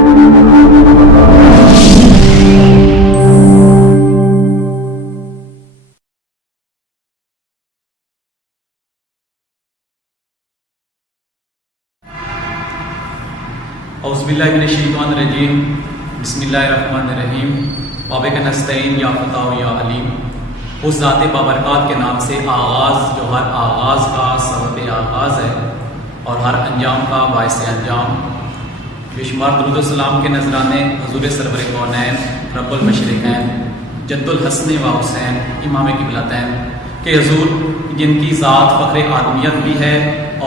اعوذ باللہ من الشیطان الرجیم بسم اللہ الرحمن الرحیم وابک نستعین یا فتاح یا علیم. اس ذات بابرکات کے نام سے آغاز جو ہر آغاز کا سبب آغاز ہے اور ہر انجام کا باعث انجام. بے شمار درود و سلام کے نذرانے حضور سرور کونین رب المشرقین جد الحسن و حسین امام قبلتین کے حضور جن کی ذات فخر آدمیت بھی ہے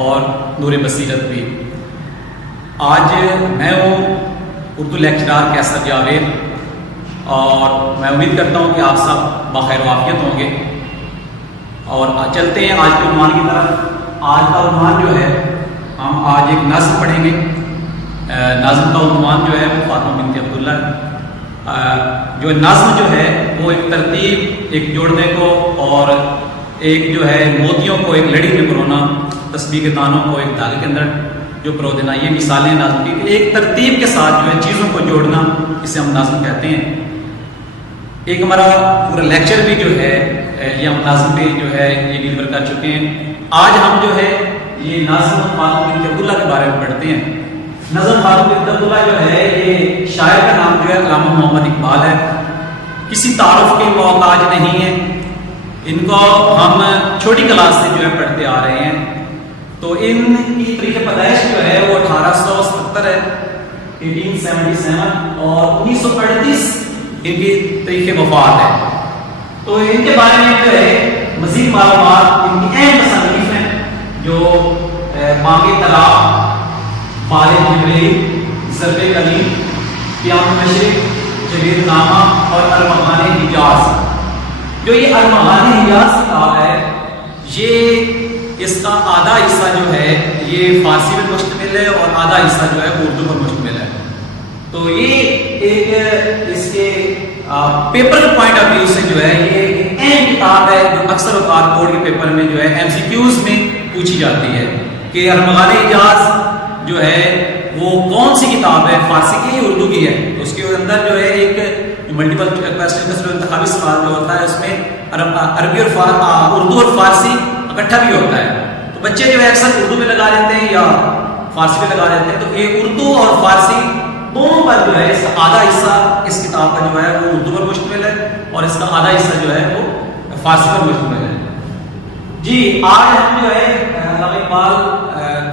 اور نور بصیرت بھی. آج میں ہوں اردو لیکچرار کیسر جاوید اور میں امید کرتا ہوں کہ آپ سب بخیر و عافیت ہوں گے. اور چلتے ہیں آج کے عنوان کی طرف. آج کا عنوان جو ہے ہم آج ایک نظم پڑھیں گے. نظم کا عنوان جو ہے وہ فاطمہ بنت عبداللہ. جو نظم جو ہے وہ ایک ترتیب، ایک جوڑنے کو اور ایک جو ہے موتیوں کو ایک لڑی میں پرونا، تسبیح کے دانوں کو ایک داغے کے اندر جو پرو دینا، یہ مثالیں نظم کی. ایک ترتیب کے ساتھ جو ہے چیزوں کو جوڑنا، اسے ہم نظم کہتے ہیں. ایک ہمارا پورا لیکچر بھی جو ہے یہ ہم نظم پہ جو ہے یہ ڈیلیور کر چکے ہیں. آج ہم جو ہے یہ نظم فاطمہ بنت عبداللہ کے بارے میں پڑھتے ہیں. نظم فاطمہ بنت عبداللہ جو ہے یہ شاعر کا نام جو ہے علامہ محمد اقبال ہے. کسی تعارف کے محتاج نہیں ہے. ان کو ہم چھوٹی کلاس سے جو ہے پڑھتے آ رہے ہیں. تو ان کی تاریخ پیدائش جو ہے وہ 1877 ہے، 1877، اور 1938 ان کی تاریخ وفات ہے. تو ان کے بارے میں جو ہے مزید معلومات ان کی اہم تصانیف ہیں جو بانگ طلاق، بال جبریل، ضرب کلیم، قیام مشرق، جوید نامہ اور ارمغان حجاز. جو یہ ارمغان حجاز کتاب ہے، یہ اس کا آدھا حصہ جو ہے یہ فارسی پر مشتمل ہے اور آدھا حصہ جو ہے اردو پر مشتمل ہے. تو یہ ایک اس کے پیپر کے پوائنٹ آف ویو سے جو ہے یہ ایک اہم کتاب ہے جو اکثر اوقات بورڈ کے پیپر میں جو ہے ایم سی کیوز میں پوچھی جاتی ہے کہ ارمغان حجاز جو ہے وہ کون سی کتاب ہے، فارسی کی یا اردو کی ہے. تو اس کے اندر جو ہے ایک ملٹیپل کوسچن کا انتخابی سوال جو ہوتا ہے اس میں عربی اور اردو اور فارسی اکٹھا بھی ہوتا ہے. تو بچے جو ہے اکثر اردو میں لگا دیتے ہیں یا فارسی میں لگا دیتے ہیں. تو یہ اردو اور فارسی دونوں پر جو ہے اس کا آدھا حصہ اس کتاب کا جو ہے وہ اردو پر مشتمل ہے اور اس کا آدھا حصہ جو ہے وہ فارسی پر مشتمل ہے. جی آج ہم جو ہے علامہ اقبال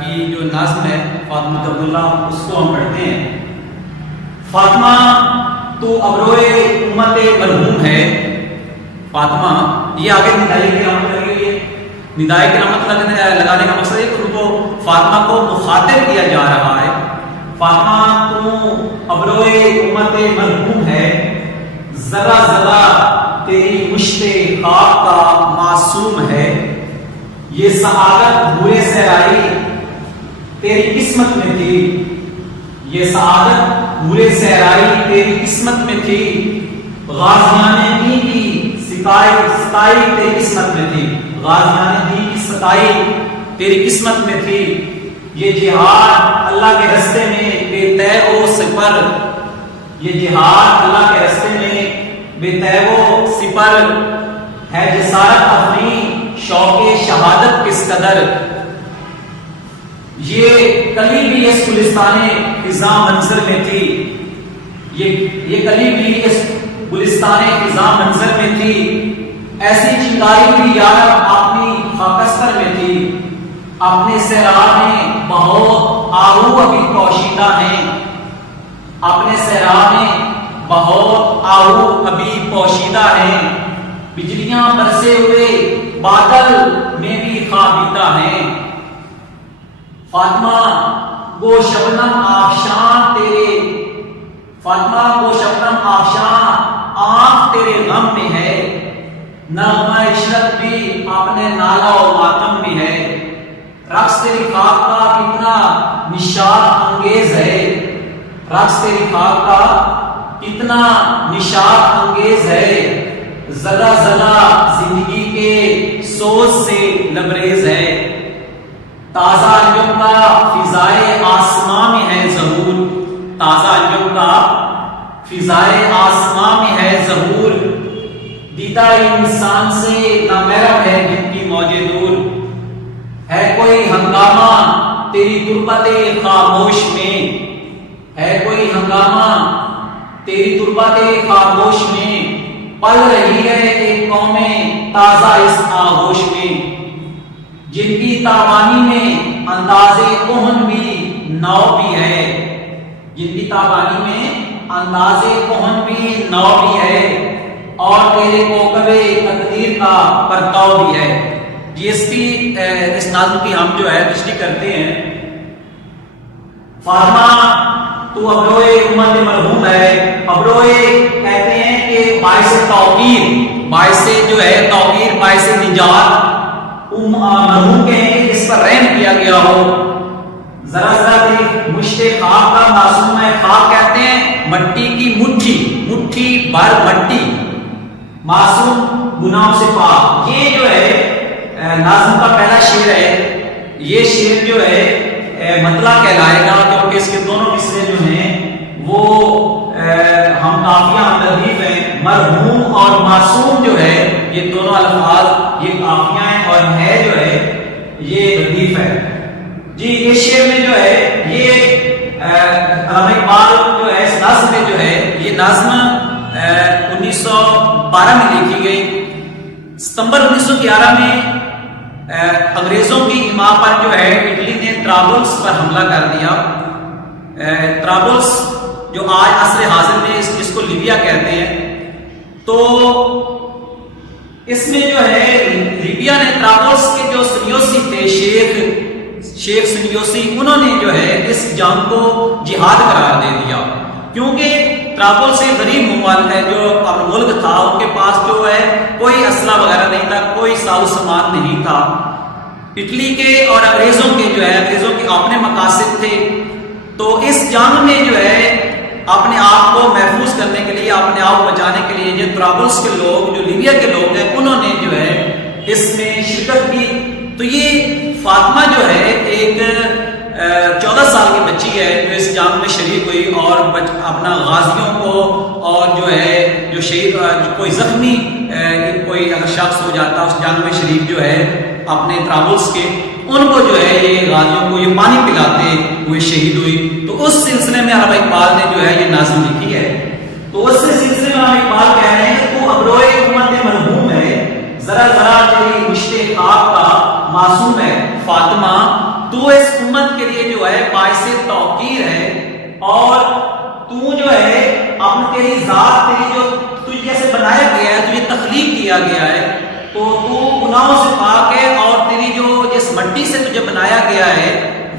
کی جو نظم ہے فاطمہ بنت عبداللہ اس کو ہم پڑھتے ہیں. فاطمہ تو ابروئے امت مرحوم ہے. فاطمہ یہ آگے ندائی کرامت لگی ہوئی ہے. ندائی کرامت لگانے کا مقصد ہے کہ ان کو فاطمہ کو مخاطب کیا جا رہا ہے. فاطمہ تو ابروئے امت مرحوم ہے، ذرا ذرا تیری مشت خاک کا معصوم ہے. یہ سعادت بھورے صحرائی تیری قسمت میں تھی. یہ سعادت بھورے صحرائی تیری قسمت میں تھی. غازیان دین کی ستائی تیری قسمت میں تھی. غازیان دین کی ستائی تیری قسمت میں تھی. یہ جہاد اللہ کے رستے میں بے تیغ و سپر. یہ جہاد اللہ کے رستے میں بے تیغ و سپر ہے. جسارت افرین شوق شہادت کس قدر. یہ کلی بھی اس گلستان فضا منظر میں تھی. یہ کلی بھی اس گلستان فضا منظر میں تھی. ایسی چنگاری بھی یار اپنی خاکستر میں تھی. اپنے صحرا میں بہت آہو ابھی پوشیدہ ہیں. اپنے صحرا میں بہت آہو ابھی پوشیدہ ہیں. بجلیاں برسے ہوئے بادل میں بھی خوابیدہ ہیں. فاطمہ وہ شبنم آفشان تیرے، فاطمہ وہ شبنم آفشان آنکھ تیرے غم میں ہے. نغمہ عشرت بھی اپنے نالا و ماتم میں ہے. رقص تیری خاک کا کتنا نشاط انگیز ہے. رقص تیری خاک کا کتنا نشاط انگیز ہے. ذرا ذرا زندگی کے سوز سے لبریز ہے. تازہ انجم کا فضائے آسماں میں ہے ظہور. تازہ انجم فضائے آسماں میں ہے ظہور، دیدہ انسان سے نہ محرم ہے جن کی موج دور، ہے کوئی ہنگامہ تیری تربت خاموش میں، ہے کوئی ہنگامہ تیری تربت خاموش میں، پل رہی ہے ایک قوم تازہ اس آغوش میں، جن کی تابانی میں انداز کہن بھی نو بھی ہے، جن کی تابانی میں انداز کہن بھی نو بھی ہے، اور تیرے کوکب تقدیر کا پرتو بھی ہے۔ اس نظم کی ہم جو ہے تشریح کرتے ہیں۔ فاطمہ تو ابروئے امت مرحوم ہے، ابروئے کہتے ہیں کہ باعث توقیر، باعث جو ہے توقیر، باعث نجات، مرحوم کہیں کہ جس پر رحم کیا گیا ہو۔ ذرا ذرا دیکھ مشت خاک کا معصوم ہے، خاک کہتے ہیں مٹی کی مٹھی، مٹھی بھر مٹی، معصوم گناہوں سے پاک۔ یہ جو ہے ناظم کا پہلا شعر ہے، یہ شعر جو ہے مطلع کہلائے گا، کیونکہ اس کے دونوں مصرے جو ہیں وہ ہم قافیہ ہم لطیف ہیں۔ مرحوم اور معصوم جو ہے یہ دونوں الفاظ یہ قافیہ ہیں، اور ہے جو ہے یہ لطیف ہے۔ جی اس شعر میں جو ہے یہ علامہ اقبال جو ہے اس نظم میں جو ہے یہ نظم 1912 میں لکھی گئی۔ ستمبر 1911 میں انگریزوں کی حمایت پر جو ہے اٹلی نے طرابلس پر حملہ کر دیا۔ طرابلس جو آج عصر حاضر میں جس کو لیبیا کہتے ہیں، تو اس میں جو ہے لیبیا نے طرابلس کے جو سنیوسی تھے شیخ سنیوسی، انہوں نے جو ہے اس جنگ کو جہاد قرار دے دیا، کیونکہ طرابلس سے غریب ممالک ہے جو اپنا ملک تھا، ان کے پاس جو ہے کوئی اسلحہ وغیرہ نہیں تھا، کوئی ساز و سامان نہیں تھا۔ اٹلی کے اور انگریزوں کے جو ہے انگریزوں کے اپنے مقاصد تھے، تو اس جنگ میں جو ہے اپنے آپ کو محفوظ کرنے کے لیے، اپنے آپ کو بچانے کے لیے جو طرابلس کے لوگ، جو لیبیا کے لوگ ہیں، انہوں نے جو ہے اس میں شرکت کی۔ تو یہ فاطمہ جو ہے ایک 14 سال کی بچی ہے جو اس جنگ میں شریک ہوئی، اور اپنا غازیوں کو اور جو ہے جو شہید کوئی زخمی کوئی اگر شخص ہو جاتا اس جنگ میں شریک جو ہے اپنے طرابلس کے، ان کو جو ہے یہ غازیوں کو یہ پانی پلاتے ہوئے شہید ہوئی۔ تو اس سلسلے میں علامہ اقبال نے جو ہے یہ نظم لکھی ہے۔ تو اس سلسلے میں علامہ اقبال کہہ رہے ہیں کہ تو ابروئے امت مرحوم ہے، ذرا ذرا تیری مشت خاک کا معصوم ہے فاطمہ، تو اس امت کے لیے جو ہے باعث توقیر ہے، اور تو جو ہے اپنی تیری ذات، تیری جو تجھے جیسے بنایا گیا ہے، تجھے تخلیق کیا گیا ہے، تو گناہوں سے پاک ہے، اور تیری جو جس مٹی سے تجھے بنایا گیا ہے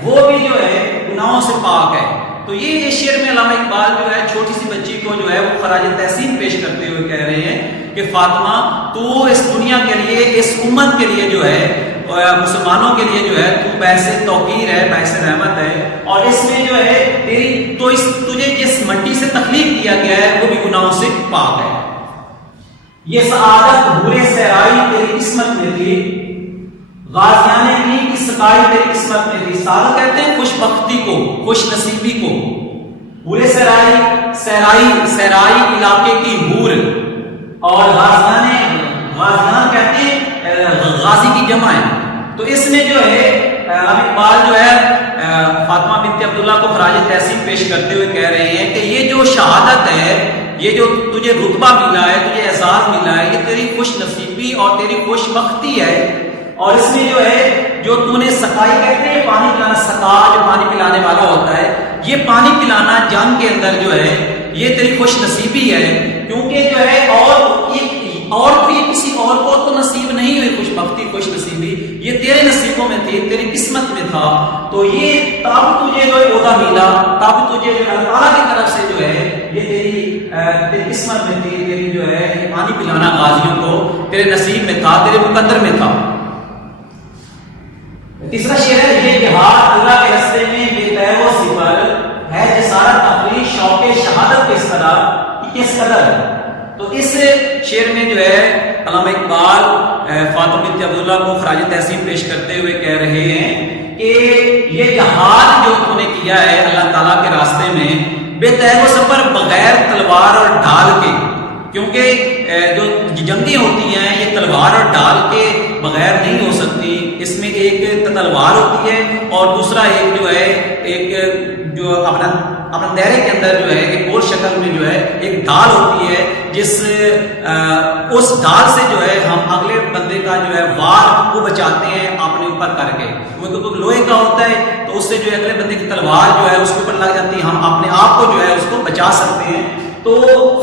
وہ بھی جو ہے گناہوں سے پاک ہے۔ تو یہ شعر میں علامہ اقبال جو ہے چھوٹی سی بچی کو جو ہے وہ خراج تحسین پیش کرتے ہوئے کہہ رہے ہیں کہ فاطمہ تو اس دنیا کے لیے، اس امت کے لیے جو ہے، مسلمانوں کے لیے جو ہے تو باعث توقیر ہے، باعث رحمت ہے، اور اس میں جو ہے تیری تو تجھے جس مٹی سے تخلیق کیا گیا ہے وہ بھی گناہوں سے پاک ہے۔ یہ سعادت بھورے صحرائی تیری قسمت میں تھی، غازیانے کی سکائی تیری قسمت میں تھی۔ سعادت کہتے ہیں خوش بختی کو، خوش نصیبی کو۔ بھورے صحرائی علاقے کی حور، اور غازیان کہتے ہیں غازی کی جمع ہے۔ تو اس میں جو ہے اقبال جو ہے فاطمہ بنت عبداللہ کو خراج تحسین پیش کرتے ہوئے کہہ رہے ہیں کہ یہ جو شہادت ہے، یہ جو تجھے رتبہ ملا ہے، تجھے اعزاز ملا ہے، یہ تیری خوش نصیبی اور تیری خوش بختی ہے۔ اور اس میں جو ہے جو تو نے سقائی کہتے ہیں پانی پلانا، سقا جو پانی پلانے والا ہوتا ہے، یہ پانی پلانا جنگ کے اندر جو ہے یہ تیری خوش نصیبی ہے، کیونکہ جو ہے اور کوئی کسی اور کو تو نصیب نہیں ہوئی خوش بختی، خوش نصیبی، یہ تیرے نصیبوں میں تھی، تیری قسمت میں تھا۔ تو یہ تب تجھے جو عہدہ ملا، تب تجھے جو اللہ تعالیٰ کی طرف سے جو ہے یہ تیری قسمت میں تھی، تیری جو ہے پانی پلانا غازیوں کو تیرے نصیب میں تھا، تیرے مقدر میں تھا۔ تیسرا شعر ہے یہ جہاد اللہ کے راستے میں بے تیغ و صفر ہے، جسارت تفریح شوق شہادت کس قدر۔ تو اس شعر میں جو ہے علامہ اقبال فاطمہ بنت عبداللہ کو خراج تحسین پیش کرتے ہوئے کہہ رہے ہیں کہ یہ جہاد جو تو نے کیا ہے اللہ تعالیٰ کے راستے میں، بے تیغ و صفر، بغیر تلوار اور ڈھال کے، کیونکہ جو جنگیں ہوتی ہیں یہ تلوار اور ڈھال کے بغیر نہیں ہو سکتی، اس میں ایک تلوار ہوتی ہے اور دوسرا ایک جو ہے ایک جو اپنا دائرے کے اندر جو ہے ایک اور شکل میں جو ہے ایک ڈھال ہوتی ہے، اس ڈھال سے جو ہے ہم اگلے بندے کا جو ہے وار وہ بچاتے ہیں اپنے اوپر کر کے، کیونکہ لوہے کا ہوتا ہے تو اس سے جو ہے اگلے بندے کی تلوار جو ہے اس کے اوپر لگ جاتی ہے، ہم اپنے آپ کو جو ہے اس کو بچا سکتے ہیں۔ تو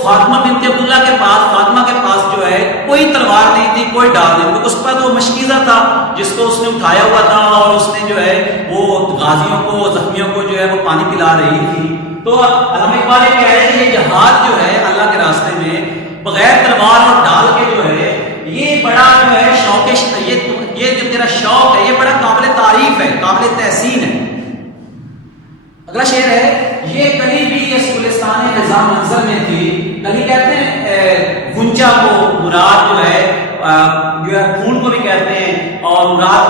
فاطمہ بنت عبداللہ فاطمہ کے پاس جو ہے کوئی تلوار نہیں تھی، کوئی ڈال نہیں، کیونکہ اس کے پاس وہ مشکیزہ تھا جس کو اس نے اٹھایا ہوا تھا اور اس نے جو ہے وہ غازیوں کو، زخمیوں کو جو ہے وہ پانی پلا رہی تھی۔ تو علامہ اقبال یہ کہہ رہے ہیں یہ جہاد جو ہے اللہ کے راستے میں بغیر تلوار اور ڈال کے جو ہے یہ بڑا جو ہے شوق، یہ جو تیرا شوق ہے یہ بڑا قابل تعریف ہے، قابل تحسین ہے۔ اگلا شعر ہے، یہ کلی بھی اس گلستان نظام منظر میں تھی، کلی کہتے ہیں غنچہ کو، مراد جو ہے پھول کو بھی کہتے ہیں، اور مراد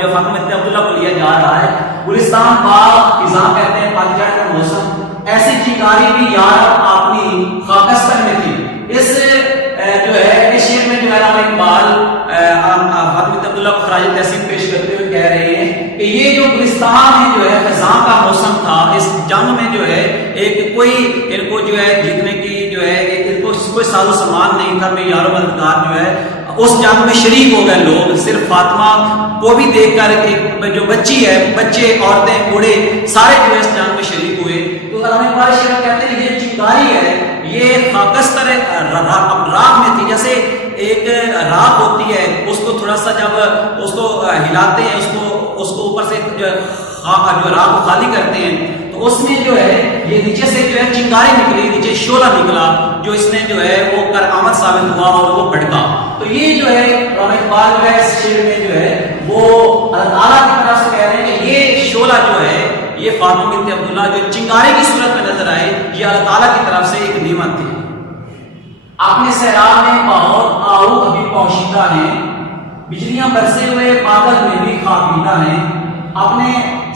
جو فاطمہ بنت عبداللہ کو لیا جا رہا ہے۔ گلستان باغ خزاں کہتے ہیں پتجھڑ کا موسم، ایسی چنگاری بھی یار اپنی خاکستر میں تھی۔ اس جو ہے اس شعر میں جو ہے علامہ اقبال فاطمہ بنت عبداللہ کو خراج تحسین پیش کرتے ہوئے کہہ رہے ہیں کہ یہ جو گلستان میں جو ہے خزاں کا موسم تھا، اس جنگ میں جو ہے ایک کوئی ان کو جو ہے جیتنے کی جو ہے ان کو کوئی ساز و سامان نہیں تھا، کوئی یار و مددگار جو ہے اس جنگ میں شریک ہو گئے لوگ، صرف فاطمہ کو بھی دیکھ کر جو بچی ہے، بچے، عورتیں، بوڑھے سارے جو ہے اس جنگ میں شریک ہوئے۔ تو علامہ اقبال شعر کہتے ہیں یہ چنگاری ہے، یہ خاکستر راہ میں تھی، جیسے ایک راہ ہوتی ہے اس کو تھوڑا سا جب اس کو ہلاتے ہیں، اس کو اوپر سے جو راہ کو خالی کرتے ہیں تو اس میں جو ہے یہ نیچے سے جو ہے چنگاری نکلی، نیچے شعلہ نکلا جو اس نے جو ہے وہ کارآمد ثابت ہوا اور وہ بھڑکا۔ تو یہ جو ہے علامہ اقبال جو ہے اس شعر میں جو ہے وہ اللہ تعالیٰ کی طرف سے کہہ رہے ہیں کہ یہ شعلہ جو ہے یہ فاطمہ بنت عبداللہ جو چنگاری کی صورت میں نظر آئے، یہ اللہ تعالیٰ کی طرف سے ایک نعمت تھی۔ اپنے صحرا میں بہت آؤ ابھی پوشیدہ ہیں، بجلیاں برسے ہوئے بادل میں بھی خوابیدہ ہیں۔ اپنے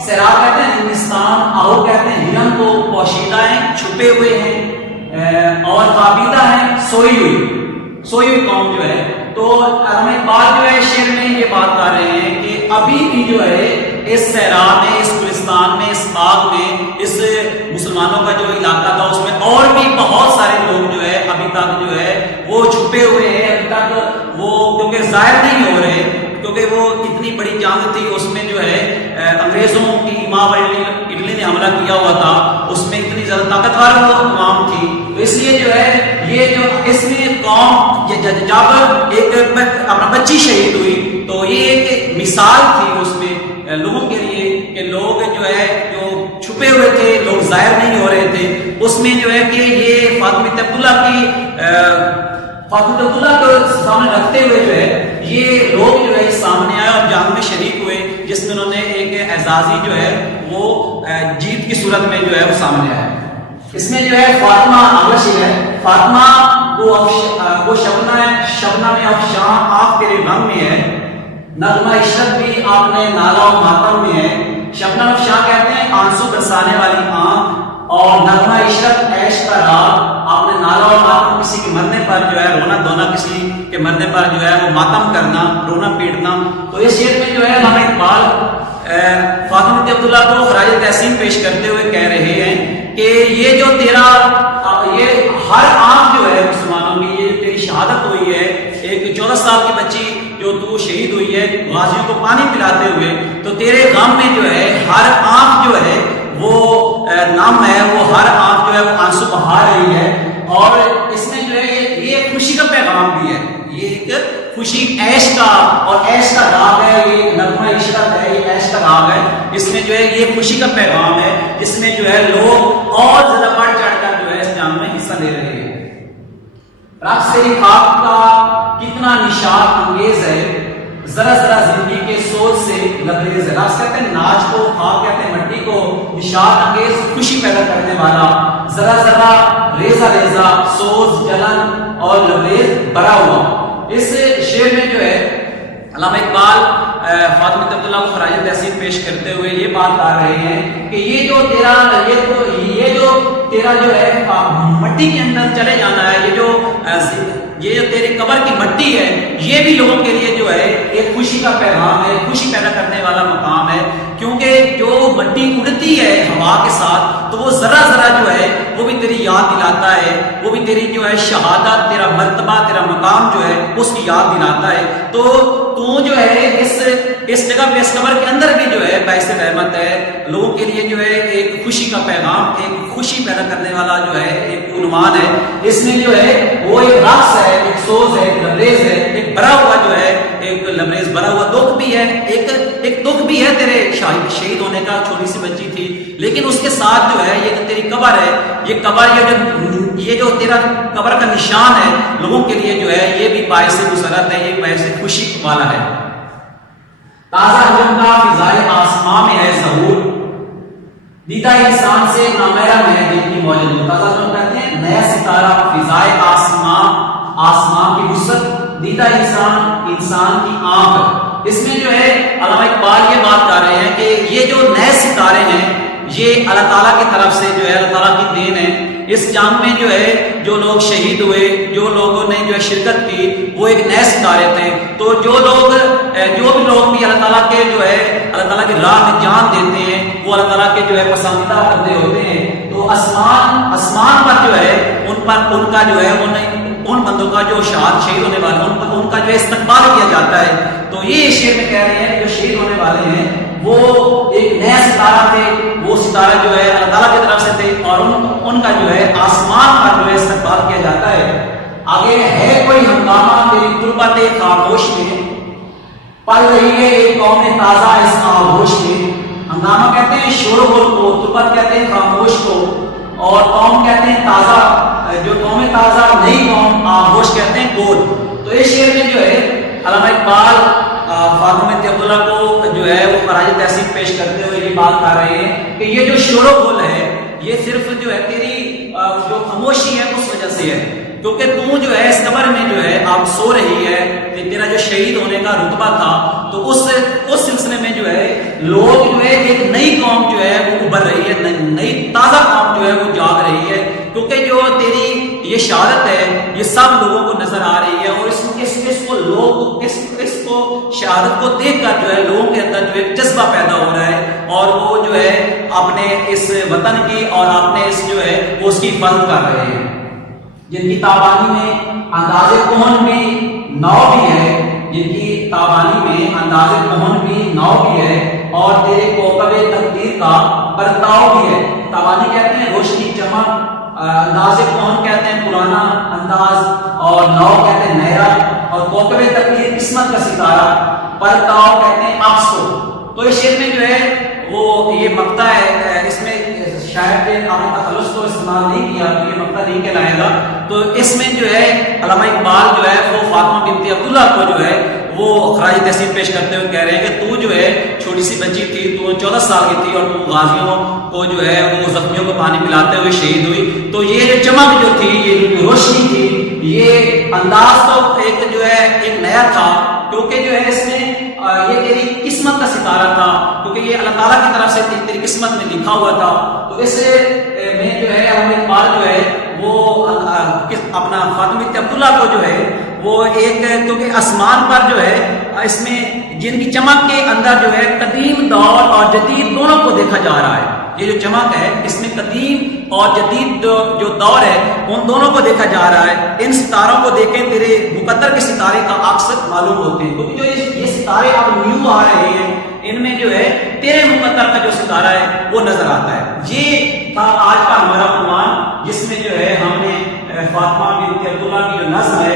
صحرا کہتے ہیں ہندوستان، آؤ کہتے ہیں ہرن کو، پوشیدہ ہیں، چھپے ہوئے ہیں، اور خوابیدہ ہیں، سوئی ہوئی قوم جو ہے۔ تو علامہ اقبال جو ہے شعر میں یہ بات کر رہے ہیں کہ ابھی بھی جو ہے اس صحرا میں، اس گلستان میں، اس باغ میں، اس مسلمانوں کا جو علاقہ تھا اس میں اور بھی بہت سارے لوگ جو ہے ابھی تک جو ہے وہ چھپے ہوئے ہیں، ابھی تک وہ کیونکہ ظاہر نہیں ہو رہے، کیونکہ وہ اتنی بڑی جنگ تھی، اس میں جو ہے انگریزوں کی ماں اٹلی نے حملہ کیا ہوا تھا، اس میں اتنی زیادہ طاقتور وہ قوم تھی، تو اس لیے جو ہے یہ جو اس میں قوم جب ایک اپنا بچی شہید ہوئی تو یہ ایک مثال تھی اس میں لوگوں کے لیے کہ لوگ جو ہے جو چھپے ہوئے تھے، لوگ ظاہر نہیں ہو رہے تھے، اس میں جو ہے کہ یہ فاطمہ بنت عبداللہ کو سامنے رکھتے ہوئے جو ہے یہ لوگ جو ہے سامنے آئے اور جنگ میں شریک ہوئے، جس میں انہوں نے ایک اعزازی جو ہے وہ جیت کی صورت میں جو ہے وہ سامنے آیا۔ اس میں جو ہے فاطمہ اگلا شعر ہے، فاطمہ وہ شبنم افشاں آپ تیرے رنگ میں ہے، نغمہ عشرت بھی آپ نے نالا و ماتم میں ہے۔ شبنم افشاں کہتے ہیں آنسو برسانے والی آنکھ، اور نغمہ عشرت عیش کا راگ، آپ نے نالا و ماتم کسی کے مرنے پر جو ہے رونا دھونا، کسی کے مرنے پر جو ہے وہ ماتم کرنا، رونا پیٹنا۔ تو اس شعر میں جو ہے علامہ اقبال فاطمہ بنت عبداللہ کو خراج تحسین پیش کرتے ہوئے کہہ رہے ہیں کہ یہ جو تیرا یہ ہر آنکھ جو ہے مسلمانوں کی، یہ تیری شہادت ہوئی ہے، ایک 14 سال کی بچی جو تو شہید ہوئی ہے غازیوں کو پانی پلاتے ہوئے، تو تیرے غم میں جو ہے ہر آنکھ جو ہے وہ نم ہے، وہ ہر آنکھ جو ہے وہ آنسو بہا رہی ہے، اور اس میں جو ہے یہ خوشی کا پیغام بھی ہے، یہ ایک خوشی عیش کا، اور عیش کا راگ ہے، یہ نغمہ عشرت ہے، یہ عیش کا راگ ہے، اس میں جو ہے یہ خوشی کا پیغام ہے، جس میں جو ہے لوگ اور زیادہ بڑھ چڑھ کر جو ہے اس جنگ میں حصہ لے رہے ہیں۔ رقص تیری خاک کا کتنا نشاط انگیز ہے، ذرا ذرا زندگی کے سوز سے لبریز ہے۔ رقص کہتے ہیں ناچ کو، خاک کہتے ہیں مٹی کو، نشاط انگیز خوشی پیدا کرنے والا، ذرا ذرا ریزہ ریزہ سوز جلن اور لبریز بھرا ہوا۔ اس شعر میں جو ہے علامہ اقبال فاطمہ بنت عبداللہ کو خراج تحسین پیش کرتے ہوئے یہ بات کر رہے ہیں کہ یہ جو تیرا جو ہے مٹی کے اندر چلے جانا ہے، یہ جو تیری قبر کی مٹی ہے، یہ بھی لوگوں کے لیے جو ہے ایک خوشی کا پیغام ہے، خوشی پیدا کرنے والا مقام ہے، کیونکہ جو مٹی اڑتی ہے ہوا کے ساتھ تو وہ ذرا ذرا جو ہے وہ بھی تیری یاد دلاتا ہے، وہ بھی تیری جو ہے شہادت، تیرا مرتبہ، تیرا مقام جو ہے اس کی یاد دلاتا ہے۔ تو جو ہے اس جگہ پہ، اس قبر کے اندر بھی جو ہے باعث رحمت ہے، لوگوں کے لیے جو ہے ایک خوشی کا پیغام، ایک خوشی پیدا کرنے والا جو ہے ایک عنوان ہے۔ اس میں جو ہے وہ ایک رقص ہے، ایک سوز ہے، ایک لبریز ہے، ایک بھرا ہوا جو ہے ایک لبریز بھرا ہوا دکھ بھی ہے، ایک دکھ بھی ہے تیرے شہید ہونے کا، چھوٹی سی بچی تھی، لیکن اس کے ساتھ جو ہے یہ تیری قبر ہے، یہ قبر، یہ جو تیرا قبر کا نشان ہے لوگوں کے لیے جو ہے یہ بھی باعث مسرت ہے، یہ باعث خوشی والا ہے۔ تازہ حجم کا فضائے آسمان میں ہے ظہور، دیدہ انسان سے نامحرم ہے جن کی موجود۔ تازہ حجم کہتے ہیں نیا ستارہ، فضائے آسمان کی وسعت، دیدہ انسان کی آنکھ۔ اس میں جو ہے علامہ اقبال یہ بات کر رہے ہیں کہ یہ جو نئے ستارے ہیں یہ اللہ تعالیٰ کی طرف سے جو ہے اللہ تعالیٰ کی دین ہے۔ اس جنگ میں جو ہے جو لوگ شہید ہوئے، جو لوگوں نے جو ہے شرکت کی، وہ ایک نئے ستارے تھے۔ تو جو بھی لوگ بھی اللہ تعالیٰ کے جو ہے اللہ تعالیٰ کی راہ میں جان دیتے ہیں، وہ اللہ تعالیٰ کے جو ہے پسندیدہ بندے ہوتے ہیں۔ تو آسمان پر جو ہے ان کا جو ہے ان بندوں کا جو شہید ہونے والے ان کا جو ہے استقبال کیا جاتا ہے۔ تو یہ شعر میں کہہ رہے ہیں کہ جو شہید ہونے والے ہیں وہ ایک نیا ستارہ تھے، وہ ستارہ جو ہے اللہ تعالیٰ کی طرف سے تھے، اور ان کا جو ہے آسمان پر جو ہے استقبال کیا جاتا ہے۔ آگے ہے کوئی ہنگامہ تیری تربت خاموش میں، پل رہی ہے ایک قوم تازہ اس آغوش میں۔ ہنگامہ کہتے ہیں شور و غل کو، تربت کہتے ہیں خاموش کو، اور قوم کہتے ہیں تازہ، جو قوم تازہ نئی قوم، آغوش کہتے ہیں گول۔ تو اس شعر میں جو ہے علامہ اقبال فاطمہ بنت عبداللہ کو جو ہے وہ خراج تحسین پیش کرتے ہوئے یہ بات کر رہے ہیں کہ یہ جو شور و غل ہے یہ صرف جو ہے تیری جو خاموشی ہے اس وجہ سے ہے، کیونکہ تو جو ہے اس قبر میں جو ہے آپ سو رہی ہے، کہ تیرا جو شہید ہونے کا رتبہ تھا، تو اس سلسلے میں جو ہے لوگ جو ہے ایک نئی قوم جو ہے وہ ابھر رہی ہے، نئی تازہ قوم جو ہے وہ جاگ رہی ہے، کیونکہ جو تیری یہ شہادت ہے یہ سب لوگوں کو نظر آ رہی ہے، اور اس کو شہادت کو دیکھ کر جو ہے لوگوں کے اندر جو ایک جذبہ پیدا ہو رہا ہے، اور وہ جو ہے اپنے اس وطن کی اور اپنے اس جو ہے وہ اس کی حفاظت کر رہے ہیں۔ جن کی تابانی میں انداز کون بھی نو بھی ہے، جن کی تابانی میں انداز کون بھی نو بھی ہے، اور تیرے کوکب تقدیر کا برتاؤ بھی ہے۔ تابانی کہتے ہیں روشنی، چمک، انداز کون کہتے ہیں پرانا انداز، اور نو کہتے ہیں نیا، اور کوکب تقدیر قسمت کا ستارہ، برتاؤ کہتے ہیں عکس کو۔ تو اس شعر میں جو ہے وہ یہ مقطع ہے، اس میں شاید آپ نے تخلص تو استعمال نہیں کیا تو یہ مقطع نہیں کہلائے گا۔ تو اس میں جو ہے علامہ اقبال جو ہے وہ فاطمہ بنت عبداللہ کو جو ہے وہ خراج تحسین پیش کرتے ہوئے کہہ رہے ہیں کہ تو جو ہے چھوٹی سی بچی تھی، تو 14 سال کی تھی، اور تو غازیوں کو جو ہے وہ زخمیوں کو پانی پلاتے ہوئے شہید ہوئی۔ تو یہ جو چمک جو تھی، یہ جو روشنی تھی، یہ انداز تو ایک جو ہے ایک نیا تھا، کیونکہ جو ہے اس میں یہ تیری قسمت کا ستارہ تھا، کیونکہ یہ اللہ تعالیٰ کی طرف سے تیری قسمت میں لکھا ہوا تھا۔ تو اس میں جو ہے علامہ اقبال جو ہے وہ اپنا فاطمہ بنت عبداللہ کو جو ہے وہ ایک، کیونکہ آسمان پر جو ہے اس میں جن کی چمک کے اندر جو ہے قدیم دور اور جدید دونوں کو دیکھا جا رہا ہے۔ یہ جو چمک ہے اس میں قدیم اور جدید جو دور ہے ان دونوں کو دیکھا جا رہا ہے۔ ان ستاروں کو دیکھیں، تیرے مقدر کے ستارے کا عکس معلوم ہوتے ہیں، کیونکہ جو یہ ستارے اب نیو آ رہے ہیں ان میں جو ہے تیرے مقدر کا جو ستارہ ہے وہ نظر آتا ہے۔ یہ تھا آج کا ہمارا عنوان، جس میں جو ہے ہم نے فاطمہ بنت عبداللہ کی جو نظم ہے،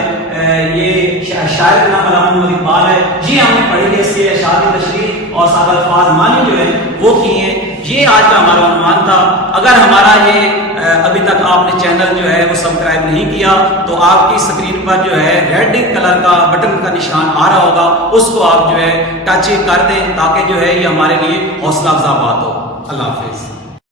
یہ شاعر کا نام علامہ محمد اقبال ہے، یہ ہم نے پڑھی ہے، اس کے اشعار تشریح اور سادہ الفاظ معنی جو ہے وہ کیے ہیں۔ یہ آج کا ہمارا عنوان تھا۔ اگر ہمارا یہ ابھی تک آپ نے چینل جو ہے وہ سبسکرائب نہیں کیا تو آپ کی اسکرین پر جو ہے ریڈ کلر کا بٹن کا نشان آ رہا ہوگا، اس کو آپ جو ہے ٹچ کر دیں تاکہ جو ہے یہ ہمارے لیے حوصلہ افزا بات ہو۔ اللہ حافظ۔